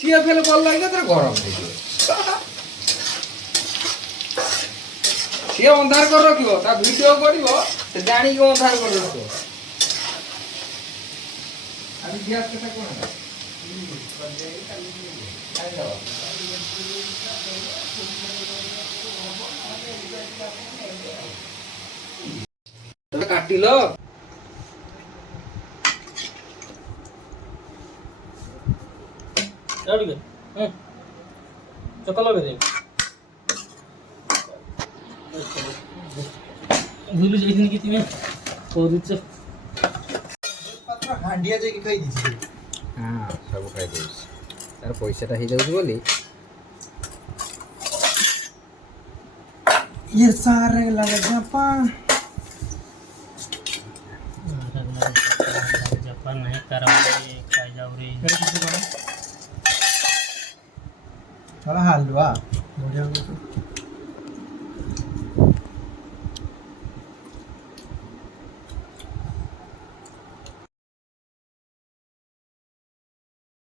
ସିଏ ଫେଲେ ଭଲ ଲାଗିଲେ ତାର ଗରମ ହେଇଯିବ। ସିଏ ଅନ୍ଧାର କରି ରଖିବ, ତା ଭିଡ଼ିଓ କରିବ, ସେ ଜାଣିକି ଅନ୍ଧାର କରି ରଖିବ। ଆଜି ଗ୍ୟାସ୍ କଥା କଣ ହେଲା? କାଟିଲ चक्कर लगे दे भूल जाइथिन कि तुमे कोरुच पात्र हांडिया जे कि खाई दिछि। हां सब खाई दे तार पैसाटा हो जाउछ बोली ये सारे लगे जापान जापान नहीं करा खाई जाऊ रे हलवा बढ़िया